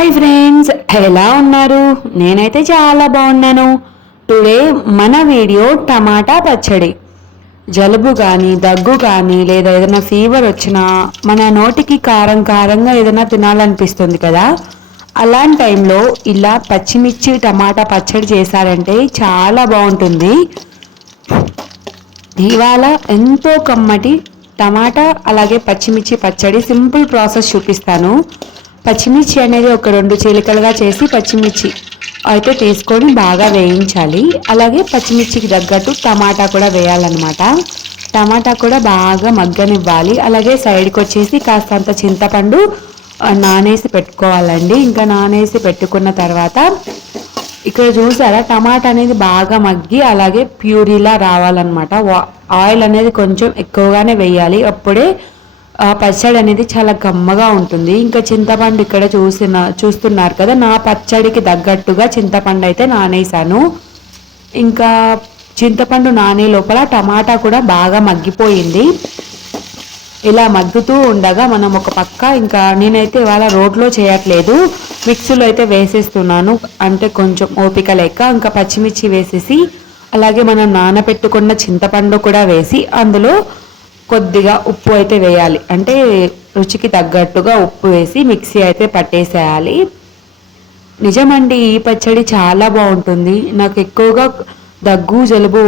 Hi friends, ఎలా ఉన్నారు? నేనైతే చాలా బాగున్నాను. టుడే మన వీడియో టమాటా పచ్చడి. జలుబు కానీ దగ్గు కానీ లేదా ఏదైనా ఫీవర్ వచ్చినా మన నోటికి కారం కారంగా ఏదైనా తినాలనిపిస్తుంది కదా. అలాంటి టైంలో ఇలా పచ్చిమిర్చి టమాటా పచ్చడి చేశారంటే చాలా బాగుంటుంది. ఇవాళ ఎంతో కమ్మటి టమాటా అలాగే పచ్చిమిర్చి పచ్చడి సింపుల్ ప్రాసెస్ చూపిస్తాను. పచ్చిమిర్చి అనేది ఒక 2 చీలికలుగా చేసి పచ్చిమిర్చి అయితే తీసుకొని బాగా వేయించాలి. అలాగే పచ్చిమిర్చికి తగ్గట్టు టమాటా కూడా వేయాలన్నమాట. టమాటా కూడా బాగా మగ్గనివ్వాలి. అలాగే సైడ్కి వచ్చేసి కాస్తంత చింతపండు నానేసి పెట్టుకోవాలండి. ఇంకా నానేసి పెట్టుకున్న తర్వాత ఇక్కడ చూసారా, టమాటా అనేది బాగా మగ్గి అలాగే ప్యూరీలా రావాలన్నమాట. ఆయిల్ అనేది కొంచెం ఎక్కువగానే వేయాలి, అప్పుడే పచ్చడి అనేది చాలా కమ్మగా ఉంటుంది. ఇంకా చింతపండు ఇక్కడ చూస్తున్నారు కదా, నా పచ్చడికి తగ్గట్టుగా చింతపండు అయితే నానేసాను. ఇంకా చింతపండు నానే లోపల టమాటా కూడా బాగా మగ్గిపోయింది. ఇలా మగ్గుతూ ఉండగా మనం ఒక పక్క, ఇంకా నేనైతే ఇవాళ రోట్లో చేయట్లేదు, మిక్సీలో అయితే వేసేస్తున్నాను. అంటే కొంచెం ఓపిక లేక ఇంకా పచ్చిమిర్చి వేసేసి అలాగే మనం నానబెట్టుకున్న చింతపండు కూడా వేసి అందులో కొద్దిగా ఉప్పు అయితే వేయాలి. అంటే రుచికి తగ్గట్టుగా ఉప్పు వేసి మిక్సీ అయితే పట్టేసేయాలి. నిజమండి, ఈ పచ్చడి చాలా బాగుంటుంది. నాకు ఎక్కువగా దగ్గు జలుబు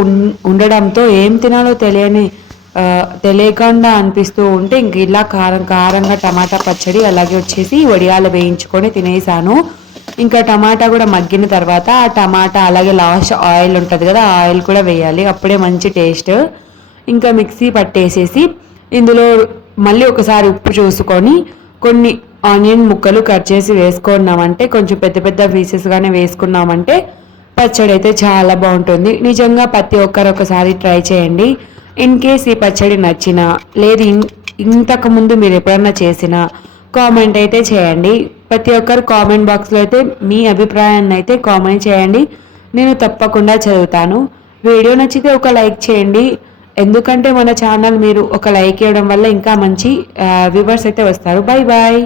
ఉండడంతో ఏం తినాలో తెలియకుండా అనిపిస్తూ ఉంటే ఇంక ఇలా కారం కారంగా టమాటా పచ్చడి అలాగే వచ్చేసి వడియాలు వేయించుకొని తినేసాను. ఇంకా టమాటా కూడా మగ్గిన తర్వాత ఆ టమాటా అలాగే లాస్ట్ ఆయిల్ ఉంటుంది కదా, ఆ ఆయిల్ కూడా వేయాలి, అప్పుడే మంచి టేస్ట్. ఇంకా మిక్సీ పట్టేసేసి ఇందులో మళ్ళీ ఒకసారి ఉప్పు చూసుకొని కొన్ని ఆనియన్ ముక్కలు కట్ చేసి వేసుకున్నామంటే, కొంచెం పెద్ద పెద్ద పీసెస్గానే వేసుకున్నామంటే పచ్చడి అయితే చాలా బాగుంటుంది. నిజంగా ప్రతి ఒక్కరు ఒకసారి ట్రై చేయండి. ఇన్ కేస్ ఈ పచ్చడి నచ్చినా లేదు ఇంతకుముందు మీరు ఎప్పుడన్నా చేసినా కామెంట్ అయితే చేయండి. ప్రతి ఒక్కరు కామెంట్ బాక్స్లో అయితే మీ అభిప్రాయాన్ని అయితే కామెంట్ చేయండి, నేను తప్పకుండా చదువుతాను. వీడియో నచ్చితే ఒక లైక్ చేయండి, ఎందుకంటే మన ఛానల్ మీరు ఒక లైక్ ఇవ్వడం వల్ల ఇంకా మంచి వ్యూవర్స్ అయితే వస్తారు. Bye bye.